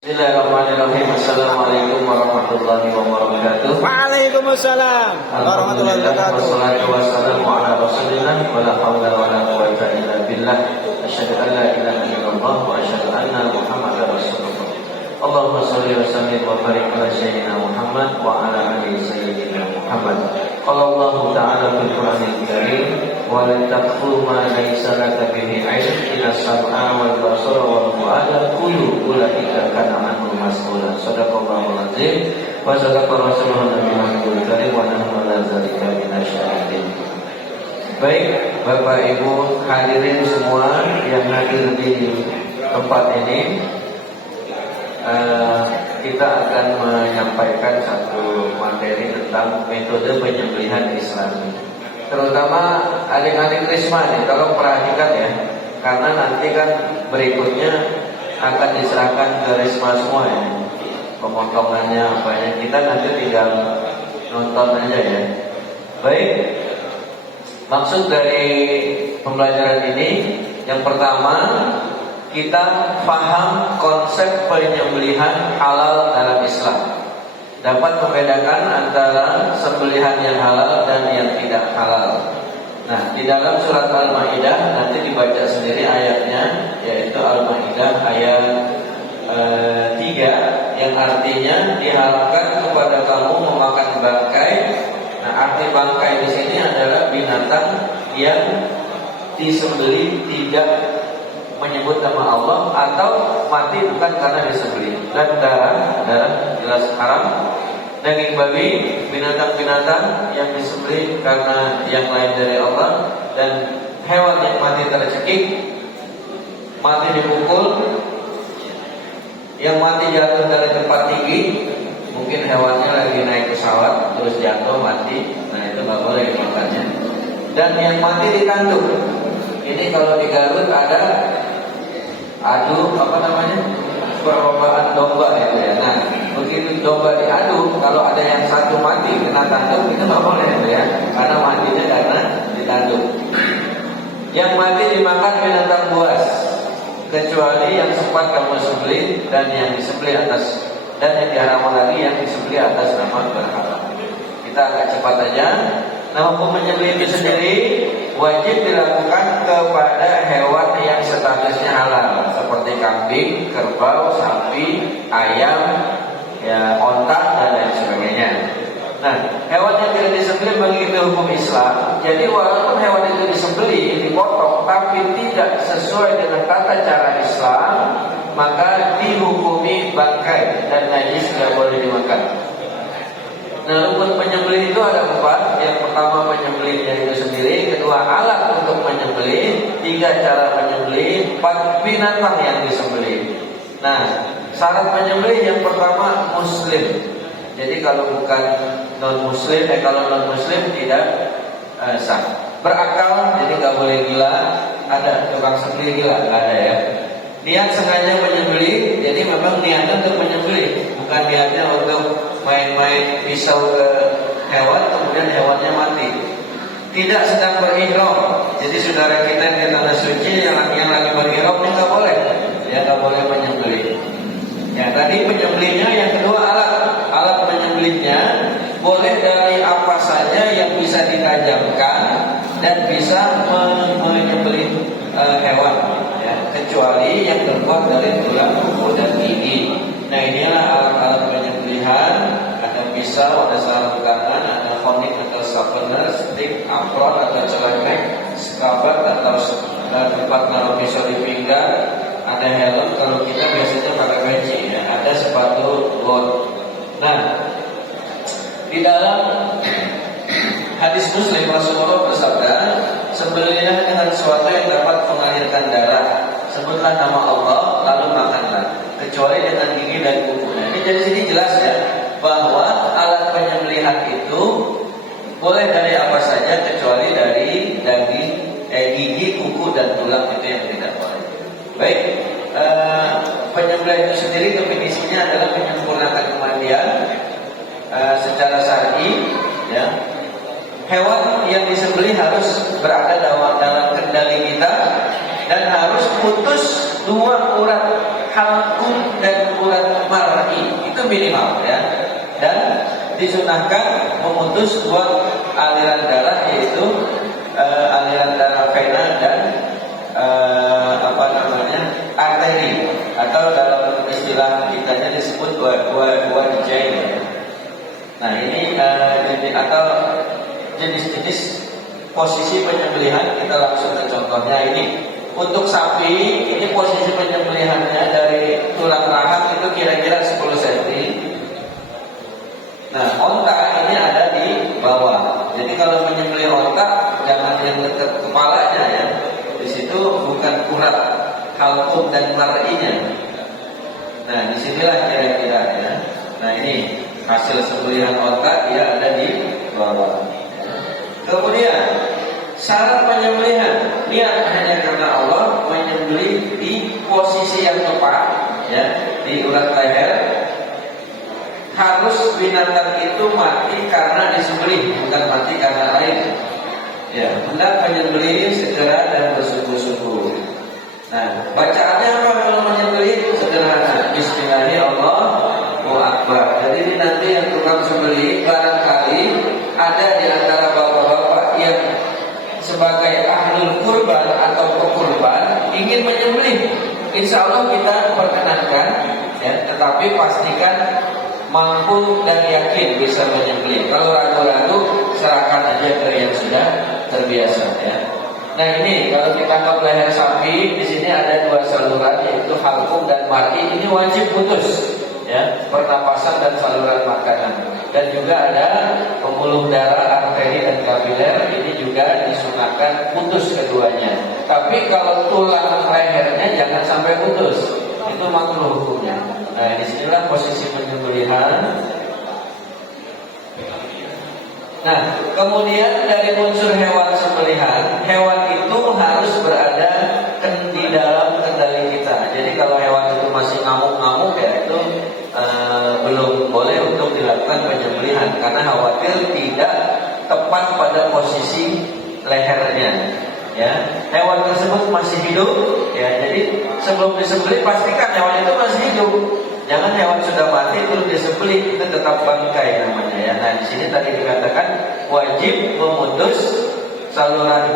Bismillahirrahmanirrahim. Assalamualaikum warahmatullahi wabarakatuh. Waalaikumsalam warahmatullahi wabarakatuh. Wassalatu wassalamu ala rasulillah wa la hawla wa la quwwata illa billah. Asyhadu an la ilaha illallah wa asyhadu anna Muhammadar rasulullah. Allahumma shalli wa sallim wa barik ala sayyidina Muhammad wa ala ali sayyidina Muhammad. Qala Allah ta'ala fil Qur'anil Karim wa la taqfu ma laysa laka bihi 'ilm inna sam'a wal basara wal fu'ada kullu ulaika kana anhu mas'ula. Shadaqallahul azim wa sadaqa rasulun nabiyul karim wa nahnu ala zalika minasyahidin. Baik, Bapak Ibu hadirin semua yang hadir di tempat ini, kita akan menyampaikan satu materi tentang metode penyembelihan Islami. Terutama adik-adik Risma nih, tolong perhatikan ya, karena nanti kan berikutnya akan diserahkan ke Risma semua ya, pemotongannya apanya, kita nanti tinggal nonton aja ya. Baik, maksud dari pembelajaran ini yang pertama, kita paham konsep penyembelihan halal dalam Islam, dapat membedakan antara sembelihan yang halal dan yang tidak halal. Nah, di dalam surat Al-Maidah nanti dibaca sendiri ayatnya, yaitu Al-Maidah ayat 3, yang artinya diharamkan kepada kamu memakan bangkai. Nah, arti bangkai di sini adalah binatang yang disembelih tidak menyebut nama Allah atau mati bukan karena disembelih, dan darah jelas haram. Daging babi, binatang-binatang yang disembelih karena yang lain dari Allah, dan hewan yang mati tercekik, mati dipukul, yang mati jatuh dari tempat tinggi, mungkin hewannya lagi naik pesawat terus jatuh mati, nah itu nggak boleh dimakannya. Dan yang mati ditanduk, ini kalau di Garut ada adu perlombaan domba itu ya. Nah, begitu domba diadu, kalau ada yang satu mati kena tanduk, itu nggak boleh itu ya, karena matinya karena ditanduk. Yang mati dimakan binatang buas, kecuali yang sempat kamu sembelih dan yang disembelih atas, dan yang diharamkan lagi yang disembelih atas nama berhala. Kita agak cepat aja. Nah, hukum menyembelih itu sendiri wajib dilakukan kepada hewan yang statusnya halal, seperti kambing, kerbau, sapi, ayam, ya, onta dan lain sebagainya. Nah, hewan yang tidak disembelih begitu hukum Islam. Jadi walaupun hewan itu disembelih, dipotong, tapi tidak sesuai dengan tata cara Islam, maka dihukumi bangkai dan najis, tidak boleh dimakan. Nah, rukun penyembelih itu ada 4. Yang pertama penyembelihnya itu sendiri, kedua alat untuk menyembelih, 3 cara menyembelih, 4 binatang yang disembelih. Nah, syarat penyembelih yang pertama muslim. Jadi kalau bukan non muslim, kalau non muslim tidak sah. Berakal, jadi nggak boleh gila. Ada tukang sembelih gila, nggak ada ya. Niat sengaja menyembelih, jadi memang niatnya untuk menyembelih, bukan niatnya untuk main-main pisau ke hewan kemudian hewannya mati. Tidak sedang berihram, jadi saudara kita yang di tanah suci yang lagi berihram ini nggak boleh, ya nggak boleh menyembelih. Ya, tadi penyembelihnya. Yang kedua alat penyembelihnya boleh dari apa saja yang bisa ditajamkan dan bisa menyembelih hewan, ya, kecuali yang terbuat dari tulang, kuku dan gigi. Nah, inilah alat-alat penyembelihan. Ada pisau, ada sarung tangan, ada khonik atau sharpener, stick, apron atau celemek, scabbard atau tempat naruh pisau di pinggang, ada helm kalau kita biasanya pakai peci, ya, ada sepatu bot. Nah, di dalam hadis Muslim Rasulullah bersabda, sembelihlah dengan sesuatu yang dapat mengalirkan darah, sebutlah nama Allah lalu makanlah, kecuali dengan gigi dan kuku. Nah, ini dari sini jelas ya, bahwa alat penyembelihan itu boleh dari apa saja kecuali dari daging, gigi, kuku dan tulang, itu yang tidak boleh. Baik, penyembelihan itu sendiri definisinya adalah menyempurnakan kemandian secara syar'i, ya. Hewan yang disembelih harus berada dalam kendali kita dan harus putus 2 urat halqum dan urat minimal ya. Dan disunahkan memutus dua aliran darah, yaitu aliran darah vena dan arteri, atau dalam istilah kitanya disebut dua jain. Nah ini atau jenis-jenis posisi penyembelihan. Kita langsung ke contohnya ini. Untuk sapi ini posisi penyembelihannya dari tulang rahang itu kira-kira 10 cm. Nah, onta ini ada di bawah. Jadi kalau menyembelih onta jangan yang dekat kepalanya ya. Di situ bukan urat halqum dan mar'inya. Nah, disinilah kira-kira ya. Nah, ini hasil sembelihan onta, dia ada di bawah. Kemudian syarat penyembelihan, niat hanya karena Allah, menyembelih di posisi yang tepat ya, di urat leher. Harus binatang itu mati karena disembelih, bukan mati karena lain. Ya, hendak menyembelih segera dan bersungguh-sungguh. Nah, bacaannya apa kalau menyembelih? Sederhana, Bismillahirrahmanirrahim. Jadi ini nanti yang tukang sembelih barangkali ada di antara bapak-bapak yang sebagai ahlul kurban atau pekurban ingin menyembelih. Insya Allah kita perkenankan ya, tetapi pastikan mampu dan yakin bisa menyembelih. Kalau ragu-ragu, serahkan aja ke yang sudah terbiasa ya. Nah ini kalau kita anggap leher sapi, di sini ada dua saluran, yaitu halqum dan mar'i. Ini wajib putus ya, pernapasan dan saluran makanan. Dan juga ada pembuluh darah, arteri dan kapiler. Ini juga disunahkan putus keduanya. Tapi kalau tulang lehernya jangan sampai putus, itu makruh hukumnya. Nah, disinilah posisi penyembelihan. Nah, kemudian dari unsur hewan sembelihan, hewan itu harus berada di dalam kendali kita. Jadi kalau hewan itu masih ngamuk-ngamuk ya, itu belum boleh untuk dilakukan penyembelihan, karena khawatir tidak tepat pada posisi lehernya. Ya, hewan tersebut masih hidup ya. Jadi sebelum disembelih pastikan hewan itu masih hidup. Jangan hewan sudah mati terus disembelih, itu tetap bangkai namanya ya. Nah, di sini tadi dikatakan wajib memutus saluran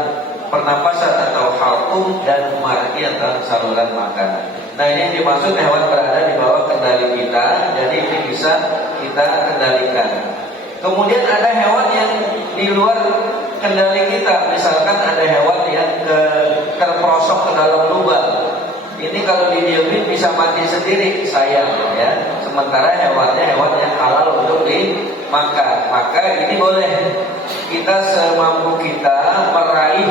pernapasan atau halqum dan mar'i atau saluran makanan. Nah, ini dimaksud hewan berada di bawah kendali kita, jadi ini bisa kita kendalikan. Kemudian ada hewan yang di luar kendali kita, misalkan ada hewan yang terperosok ke dalam lubang. Ini kalau didiemin bisa mati sendiri, sayang ya. Sementara hewannya hewan yang halal untuk dimakan, maka ini boleh kita semampu kita meraih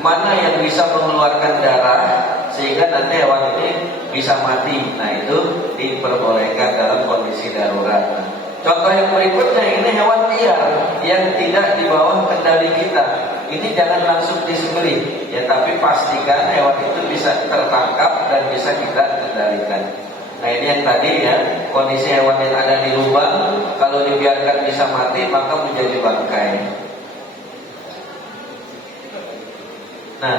mana yang bisa mengeluarkan darah sehingga nanti hewan ini bisa mati. Nah, itu diperbolehkan dalam kondisi darurat. Contoh yang berikutnya, ini hewan liar yang tidak di bawah kendali kita. Ini jangan langsung disembelih ya, tapi pastikan hewan itu bisa tertangkap dan bisa kita kendalikan. Nah, ini yang tadi ya, kondisi hewan yang ada di lubang, kalau dibiarkan bisa mati maka menjadi bangkai. Nah,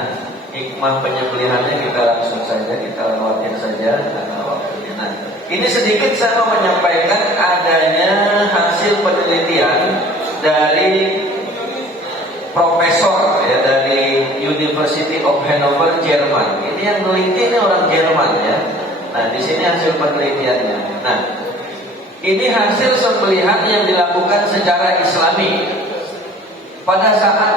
hikmah penyembelihannya kita langsung saja, kita lewatin saja karena waktunya. Nah, ini sedikit saya mau menyampaikan adanya hasil penelitian dari profesor ya, dari University of Hanover, Jerman. Ini yang meneliti ini orang Jerman ya. Nah, di sini hasil penelitiannya. Nah, ini hasil sembelihan yang dilakukan secara Islami. Pada saat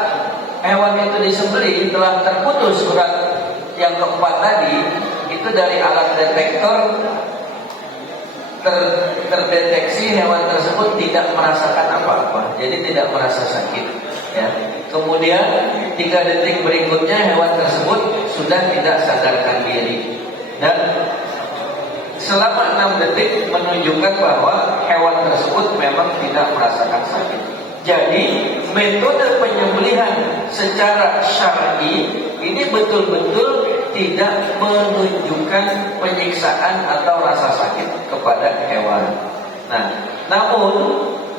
hewan itu disembelih telah terputus urat yang keempat tadi, itu dari alat detektor terdeteksi hewan tersebut tidak merasakan apa-apa, jadi tidak merasa sakit ya. Kemudian 3 detik berikutnya hewan tersebut sudah tidak sadarkan diri, dan selama 6 detik menunjukkan bahwa hewan tersebut memang tidak merasakan sakit. Jadi metode penyembelihan secara syar'i ini betul-betul tidak menunjukkan penyiksaan atau rasa sakit kepada hewan. Nah, namun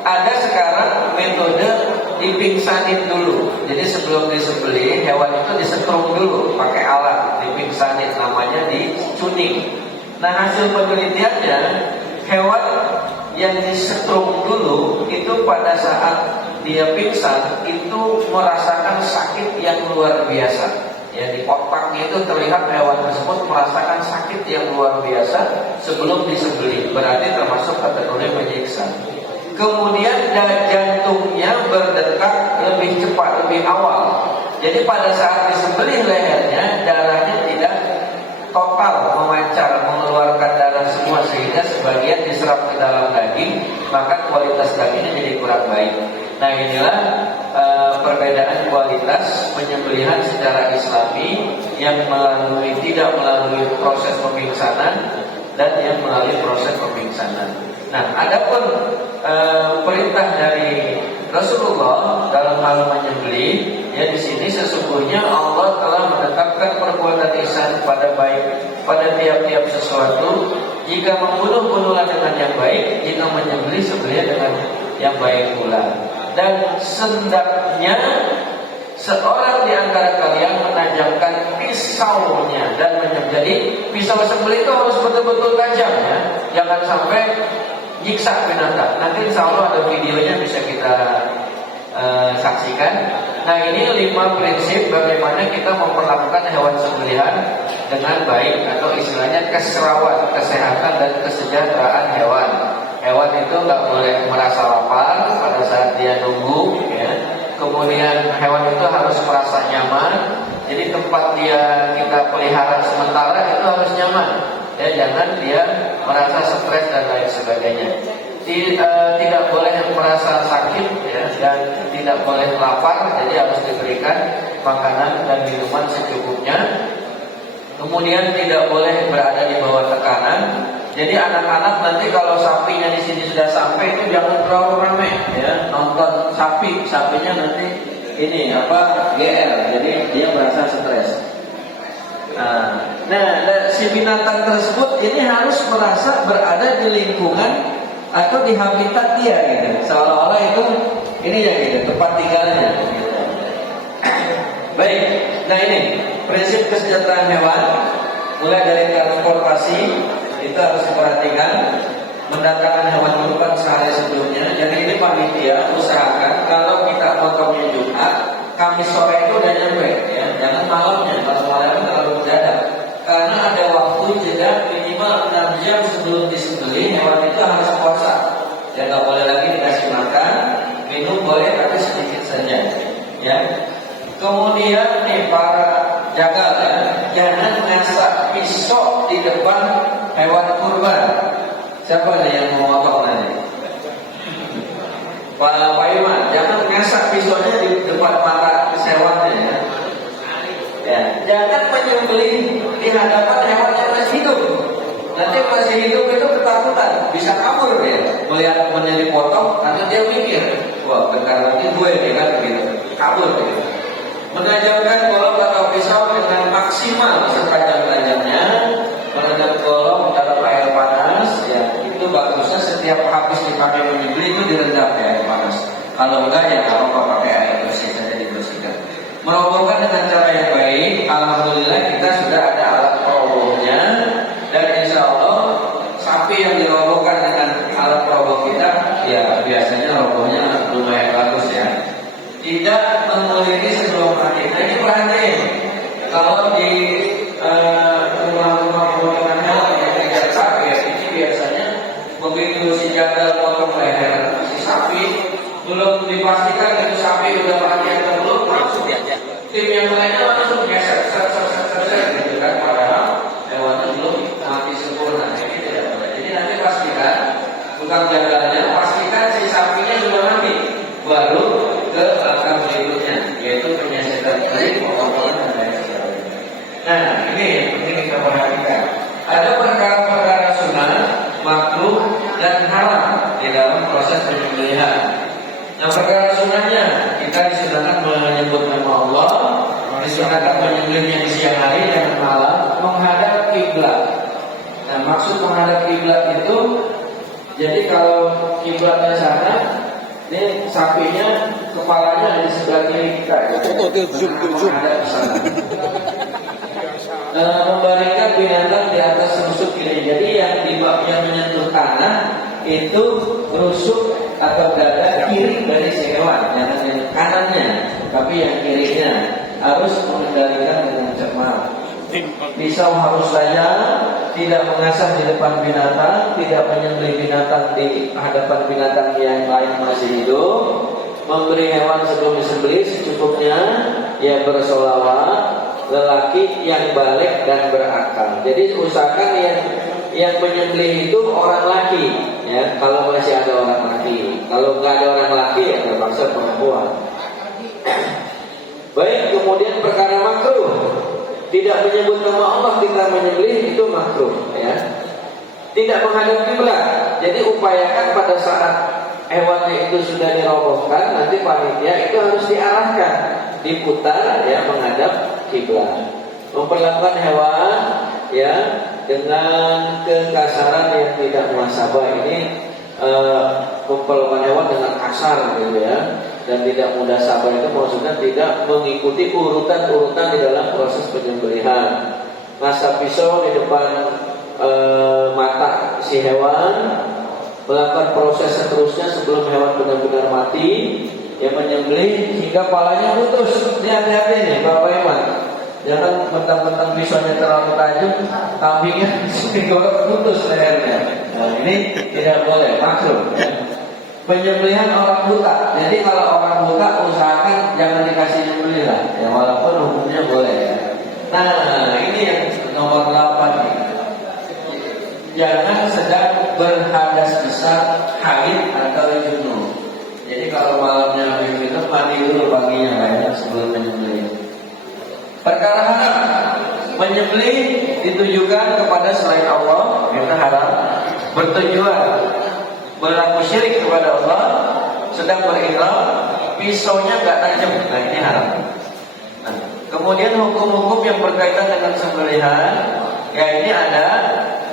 ada sekarang metode dipingsanin dulu. Jadi sebelum disembelih hewan itu disetrum dulu pakai alat, dipingsanin, namanya dicuning. Nah, hasil penelitiannya hewan yang disetrum dulu itu pada saat dia pingsan itu merasakan sakit yang luar biasa. Ya, di otaknya itu terlihat hewan tersebut merasakan sakit yang luar biasa sebelum disembelih. Berarti termasuk kategori menyiksa. Kemudian jantungnya berdetak lebih cepat, lebih awal. Jadi pada saat disembelih lehernya, darahnya tidak total memancar, mengeluarkan darah semua sehingga sebagian diserap ke dalam daging, maka kualitas dagingnya jadi kurang baik. Nah, inilah perbedaan kualitas penyembelihan secara Islami yang tidak melalui proses pemingsanan dan yang melalui proses pemingsanan. Nah, adapun perintah dari Rasulullah dalam hal menyembelih, ya di sini sesungguhnya Allah telah menetapkan perbuatan ihsan pada tiap-tiap sesuatu. Jika membunuh, bunuhlah dengan yang baik. Jika menyembelih, sembelih dengan yang baik pula. Dan hendaknya seorang di antara kalian menajamkan pisaunya dan menyembelih. Jadi pisau sembelih itu harus betul-betul tajam, ya. Jangan sampai nyiksa binatang. Nanti insya Allah ada videonya bisa kita saksikan. Nah, ini 5 prinsip bagaimana kita memperlakukan hewan sembelihan dengan baik, atau istilahnya keserawat, kesehatan dan kesejahteraan hewan. Hewan itu nggak boleh merasa lapar pada saat dia nunggu, ya. Kemudian hewan itu harus merasa nyaman. Jadi tempat dia kita pelihara sementara itu harus nyaman. Ya, jangan dia merasa stres dan lain sebagainya. Tidak boleh merasa sakit, ya, dan tidak boleh lapar. Jadi harus diberikan makanan dan minuman secukupnya. Kemudian tidak boleh berada di bawah tekanan. Jadi anak-anak nanti kalau sapinya di sini sudah sampai itu jangan terlalu ramai, ya, nonton sapinya nanti ini GR, jadi dia merasa stres. Nah, si binatang tersebut ini harus merasa berada di lingkungan atau di habitat dia, gitu. Seolah-olah itu ini ya, gitu, tempat tinggalnya. Baik, nah ini prinsip kesejahteraan hewan, mulai dari transportasi itu harus diperhatikan. Mendatangkan hewan kurban sehari sebelumnya. Jadi ini panitia usahakan kalau kita potongnya Jumat, Kamis sore itu udah nyampe, ya. Jangan malamnya, kalau malam terlalu mendadak. Karena ada waktu jeda minimal 6 jam sebelum disembelih, hewan itu harus puasa. Ya, nggak boleh lagi dikasih makan, minum boleh tapi sedikit saja, ya. Kemudian nih para jagal, ya, jangan ngasah pisau di depan hewan kurban. Siapa nih yang mau motong nanti? Pak Iman, jangan ngasah pisaunya di depan mata hewannya, ya. Ya, jangan menyembelih di hadapan hewan yang masih hidup. Nanti masih hidup itu ketakutan, bisa kabur ya. Melihat menjadi potong, karena dia mikir, wah bentar lagi gue nih kan gitu, kabur gitu. Menajamkan golok atau pisau dengan maksimal setajam-tajamnya. Menajam golok dalam air panas, ya itu bagusnya setiap habis dipakai menyembelih itu direndam ya air panas. Kalau enggak ya nggak apa-apa pakai air bersih saja dibersihkan. Merobohkan dengan cara yang baik. Alhamdulillah kita sudah ada alat perobohnya, dan insya Allah sapi yang dirobohkan dengan alat peroboh kita, ya biasanya robohnya lumayan bagus, ya. Tidak menguliri sebelum mati. Nah, ini perhatiin. Kalau di rumah-rumah pemotongan hewan yang tidak sapi, ya, ini biasanya begitu si jadal potong leher si sapi, belum dipastikan itu sapi udah mati atau belum, langsung tim yang lainnya langsung geser, gitu kan, padahal hewannya belum mati sempurna. Ini tidak boleh. Jadi nanti pastikan, bukan jagalnya, pastikan si sapinya sudah mati, baru ke langkah berikutnya, yaitu penyiasatan kulit, potongan dan lain sebagainya. Nah, ini yang penting kita perhatikan. Ada perkara-perkara sunnah, makruh dan haram di dalam proses penyembelihan. Nah, perkara sunnahnya kita disunahkan menyebut nama Allah, disunahkan menyembelihnya di siang hari dan malam menghadap kiblat. Nah, maksud menghadap kiblat itu, jadi kalau kiblatnya sana, ini sapinya kepalanya di sebelah kiri kita. Membaringkan binatang di atas rusuk kiri. Jadi yang menyentuh tanah itu rusuk atau dada kiri dari si hewan, jangan yang kanannya, tapi yang kirinya harus mengendalikan dengan cermat. Pisau harus tajam, tidak mengasah di depan binatang, tidak menyembelih binatang di hadapan binatang yang lain masih hidup, memberi hewan sebelum disembelih secukupnya, ya bersolawat, lelaki yang balik dan berakal. Jadi usahakan yang menyembelih itu orang laki, ya kalau masih ada orang laki. Kalau nggak ada orang laki, ya terpaksa perempuan. Baik, kemudian perkara makruh. Tidak menyebut nama Allah kita menyembelih itu makruh, ya. Tidak menghadap kiblat. Jadi upayakan pada saat hewannya itu sudah dirobohkan, nanti panitia itu harus diarahkan, diputar, ya menghadap kiblat. Memperlakukan hewan, ya dengan kekasaran yang tidak muhasabah ini, memperlakukan hewan dengan kasar, gitu ya. Dan tidak mudah sabar itu maksudnya tidak mengikuti urutan-urutan di dalam proses penyembelihan. Ngasap pisau di depan mata si hewan, melakukan proses seterusnya sebelum hewan benar-benar mati, yang menyembelih hingga palanya putus. Hati-hati nih Bapak Iman, jangan mentang-mentang pisaunya terlalu tajam, kambingnya sehingga putus lehernya. Nah ini tidak boleh, makruh. Penyembelihan orang buta. Jadi kalau orang buta usahakan jangan dikasih nyembelih lah, ya walaupun hukumnya boleh, ya. Nah ini yang nomor 8 nih. Jangan sedang berhadas besar, haid atau junub. Jadi kalau malamnya habis itu mandi dulu paginya banyak sebelum menyembelih. Perkara haram, menyembelih ditujukan kepada selain Allah, itu haram. Bertujuan berlaku syirik kepada Allah, sedang berihram, pisaunya nggak tajam, nah ini haram. Nah, kemudian hukum-hukum yang berkaitan dengan sembelihan, ya ini ada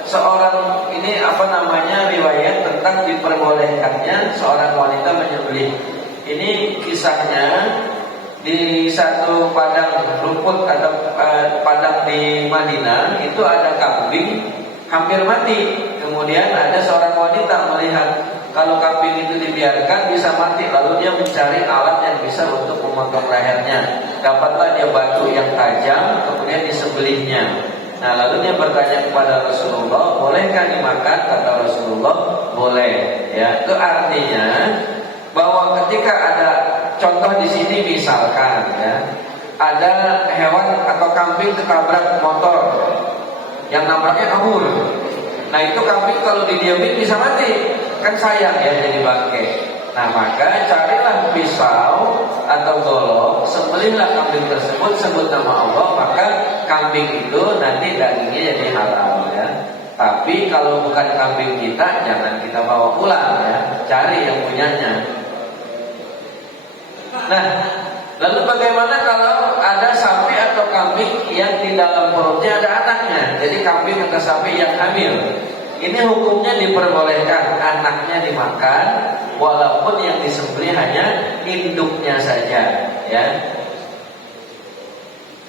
seorang ini riwayat tentang diperbolehkannya seorang wanita menyembelih. Ini kisahnya di satu padang rumput atau padang di Madinah, itu ada kambing hampir mati. Kemudian ada seorang wanita melihat kalau kambing itu dibiarkan bisa mati, lalu dia mencari alat yang bisa untuk memotong lehernya. Dapatlah dia batu yang tajam, kemudian disembelihnya. Nah, lalu dia bertanya kepada Rasulullah, bolehkah dimakan? Kata Rasulullah, boleh. Ya, itu artinya bahwa ketika ada contoh di sini misalkan, ya, ada hewan atau kambing ketabrak motor, yang nabraknya kabur. Nah itu kambing kalau didiamin bisa mati, kan sayang ya jadi bangkai. Nah maka carilah pisau atau golok, sembelihlah kambing tersebut, sebut nama Allah, maka kambing itu nanti dagingnya jadi halal ya. Tapi kalau bukan kambing kita, jangan kita bawa pulang ya, cari yang punyanya. Nah, lalu bagaimana kalau ada sapi atau kambing yang di dalam perutnya ada anaknya? Jadi kambing atau sapi yang hamil, ini hukumnya diperbolehkan anaknya dimakan, walaupun yang disembelih hanya induknya saja, ya.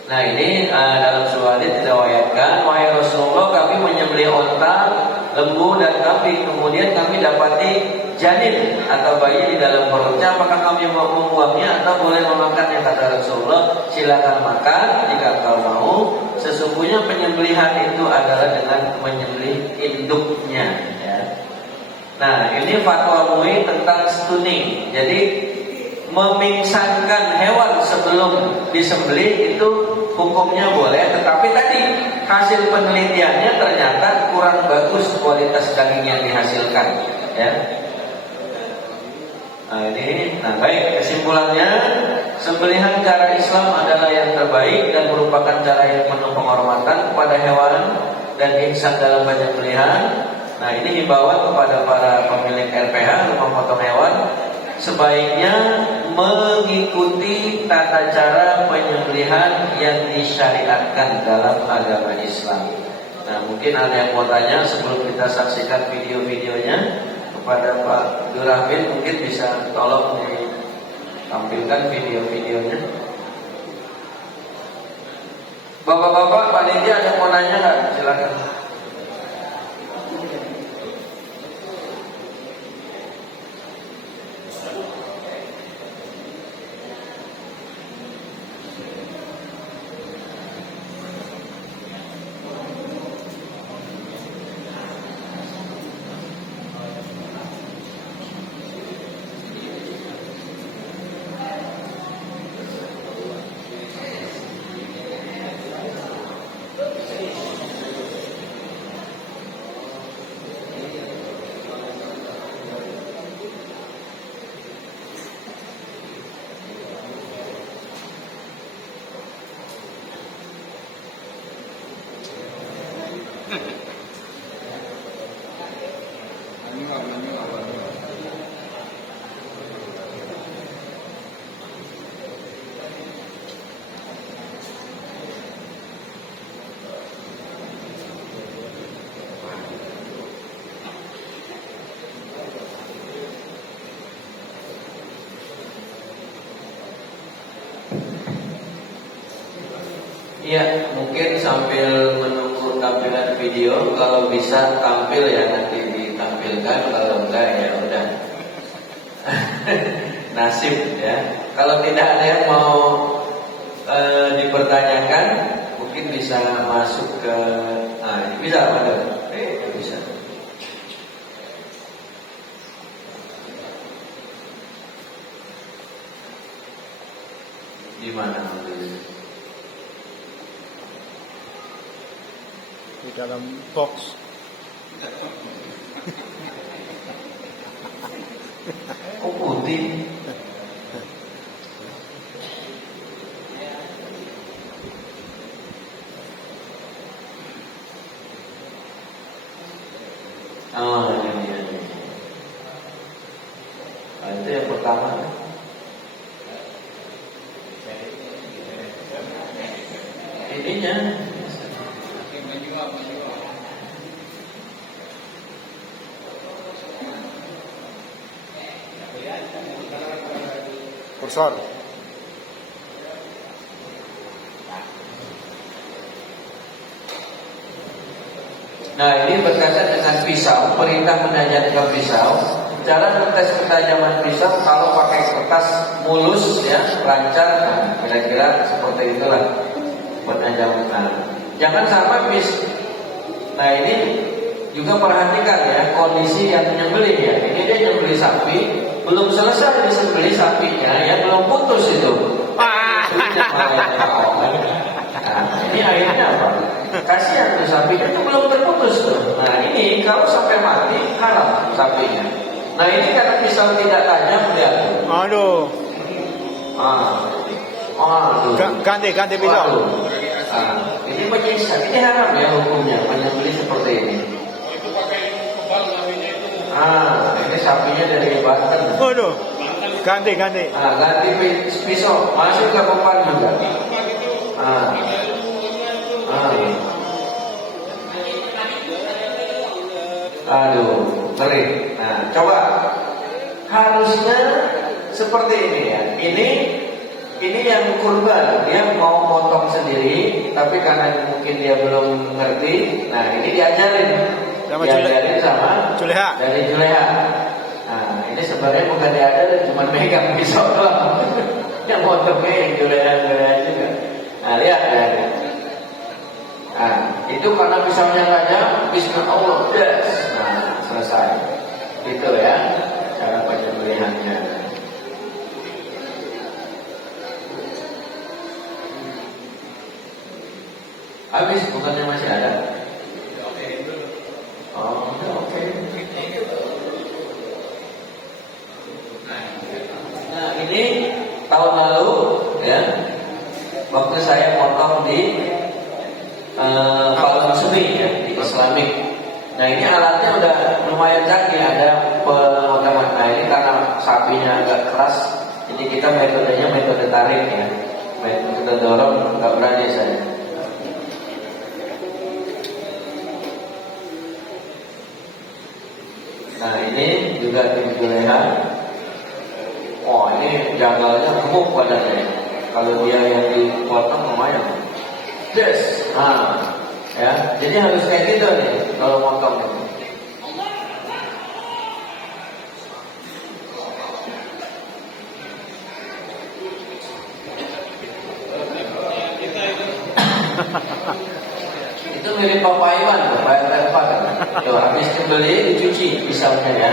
Nah ini dalam sebuah hadits diriwayatkan, wahai Rasulullah, kami menyembelih onta, lembu dan kambing, kemudian kami dapati janin atau bayi di dalam perutnya, apakah kami mau membuangnya atau boleh memakannya? Kata Rasulullah, silakan makan jika kau mau. Sesungguhnya penyembelihan itu adalah dengan menyembelih induknya. Ya. Nah ini fatwa MUI tentang stunning. Jadi memingsankan hewan sebelum disembelih itu hukumnya boleh, tetapi tadi hasil penelitiannya ternyata kurang bagus kualitas daging yang dihasilkan. Ya. Nah baik, kesimpulannya, sembelihan cara Islam adalah yang terbaik dan merupakan cara yang penuh penghormatan kepada hewan dan ihsan dalam penyembelihan. Nah ini himbauan kepada para pemilik RPH, rumah potong hewan, sebaiknya mengikuti tata cara penyembelihan yang disyariatkan dalam agama Islam. Nah mungkin ada yang mau tanya sebelum kita saksikan video-videonya. Kepada Pak Durahmin mungkin bisa tolong ditampilkan video-videonya. Bapak-bapak panitia ada mau nanya nggak? Silakan. Iya, mungkin sambil menunggu tampilan video, kalau bisa tampil ya nanti ditampilkan, kalau enggak ya udah nasib ya. Kalau tidak ada yang mau dipertanyakan, mungkin bisa masuk ke, nah ini bisa ada, bisa. Di mana? Di dalam box. Oh putih. Oh ini dia. Nah, itu yang pertama. Ininya. Kursor. Nah ini berkaitan dengan pisau, perintah menajamkan pisau. Cara mengetes ketajaman pisau kalau pakai kertas mulus ya, lancar, nah, kira-kira seperti itulah penajam. Nah, jangan sampai Nah ini juga perhatikan ya kondisi yang menyembelih ya. Ini dia nyembelih sapi, belum selesai disembelih sapinya ya, belum putus itu. Nah, ini akhirnya apa? Kasihan tuh sapinya itu belum terputus tuh. Nah ini kalau sampai mati haram sapinya. Nah ini karena pisau tidak tajam lihat. Aduh. Aduh. Ganti pisau. Ini menyiksa, ini haram ya hukumnya menyembelih seperti ini. Ini sapinya dari Banten. Aduh. Ganti. Ganti pisau, masuk ke Kupang juga. Aduh, ngeri. Nah, coba harusnya seperti ini ya. Ini yang kurban, dia mau potong sendiri, tapi karena mungkin dia belum ngerti. Nah, ini diajarin sama Juleha. Dari Juleha. Nah, ini sebenarnya bukan diajarin, cuma megang pisau doang. Yang potongnya yang Juleha juga. Nah, lihat ya. Nah, itu karena pisaunya tajam, Bismillah, yes. Nah, selesai. Itu ya cara penyembelihannya. Habis, bukannya masih ada? Oh, oke. Nah, ini tahun lalu ya, waktu saya potong di Palem Semi ya, di Islamik. Nah ini alatnya udah lumayan canggih, ada pemotongan. Nah ini karena sapinya agak keras, jadi kita metodenya metode tarik ya, metode dorong, nggak berani saya. Nah ini juga tim Juleha. Oh ini jagalnya gemuk badannya. Kalau dia yang dipotong lumayan. Yes, ya. Jadi harus kayak gitu nih kalau motong. Itu mirip papaiwan, papaiwan tempat. Tuh habis dibeli dicuci pisaunya ya.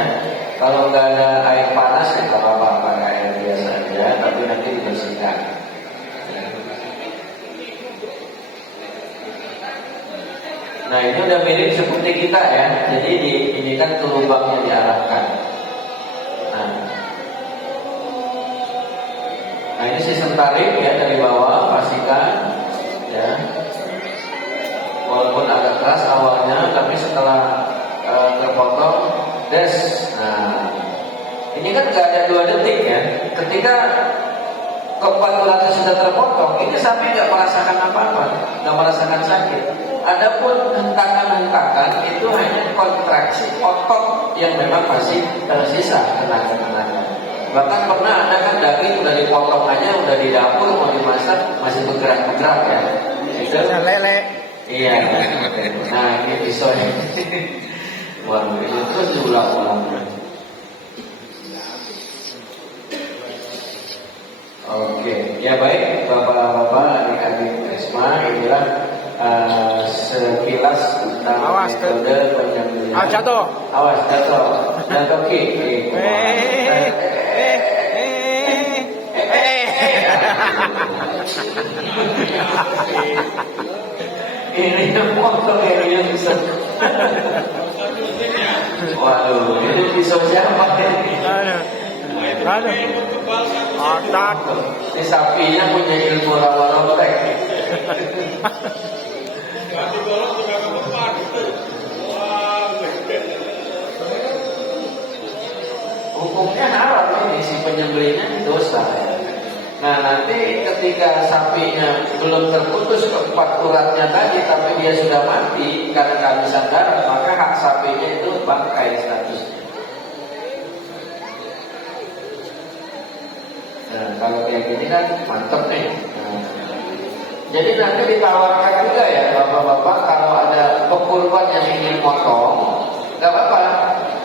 Kalau nggak ada air panas ya nggak apa-apa, pakai air biasa aja, tapi nanti dibersihkan. Nah ini udah mirip seperti kita ya. Jadi ini kan ke lubangnya diarahkan. Nah ini sistem tarik ya dari bawah, pastikan ya. Walaupun agak keras awalnya, tapi setelah terpotong Des. Nah, ini kan nggak ada 2 detik ya. Ketika keempat uratnya sudah terpotong, ini sapi nggak merasakan apa-apa, nggak merasakan sakit. Adapun hentakan-hentakan itu hanya kontraksi otot yang memang masih tersisa tenaga-tenaga. Bahkan pernah ada kan daging udah dipotong aja, udah di dapur mau dimasak masih bergerak-gerak ya. Itu lele. iya. Nah ini pisau. Wah ini terus diulang-ulang. Oke, ya baik bapak-bapak, adik-adik Resma, inilah sekilas tentang Awas, metode penyembelihan. Jatuh. Awas jatuh, jatuh ki. Ini foto yang bisa. Waduh, ini pisau siapa ini? Aduh. Otak. Ini sapinya punya ilmu rawa robek. Hukumnya haram ini, si penyembelihnya dosa ya. Nah nanti ketika sapinya belum terputus keempat uratnya tadi, tapi dia sudah mati karena kehabisan darah, maka hak sapinya itu bangkai statusnya. Nah kalau kayak gini kan mantep nih. Jadi nanti ditawarkan juga ya bapak-bapak, kalau ada pekurban yang ingin potong, nggak apa-apa,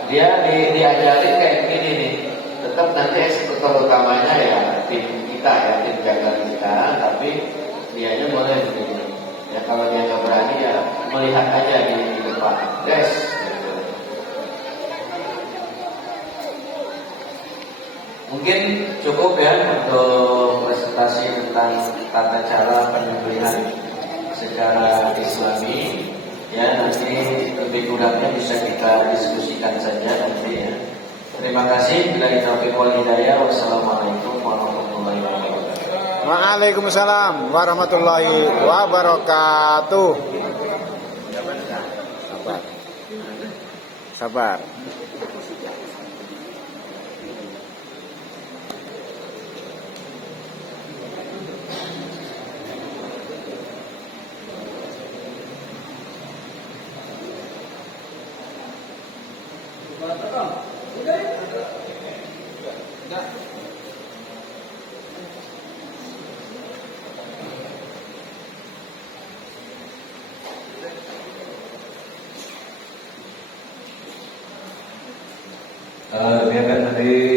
dia diajarin kayak gini nih. Tetap nanti eksekutor utamanya ya tim kita ya, tim jaga kita, tapi dianya boleh begini. Ya kalau dia nggak berani ya melihat aja di depan. Des. Mungkin cukup ya untuk presentasi tentang tata cara penyembelihan secara Islami. Ya nanti lebih kurangnya bisa kita diskusikan saja nanti ya. Terima kasih. Bila taufiq wal hidayah. Wassalamualaikum warahmatullahi wabarakatuh. Waalaikumsalam warahmatullahi wabarakatuh. Sabar. Demikian tadi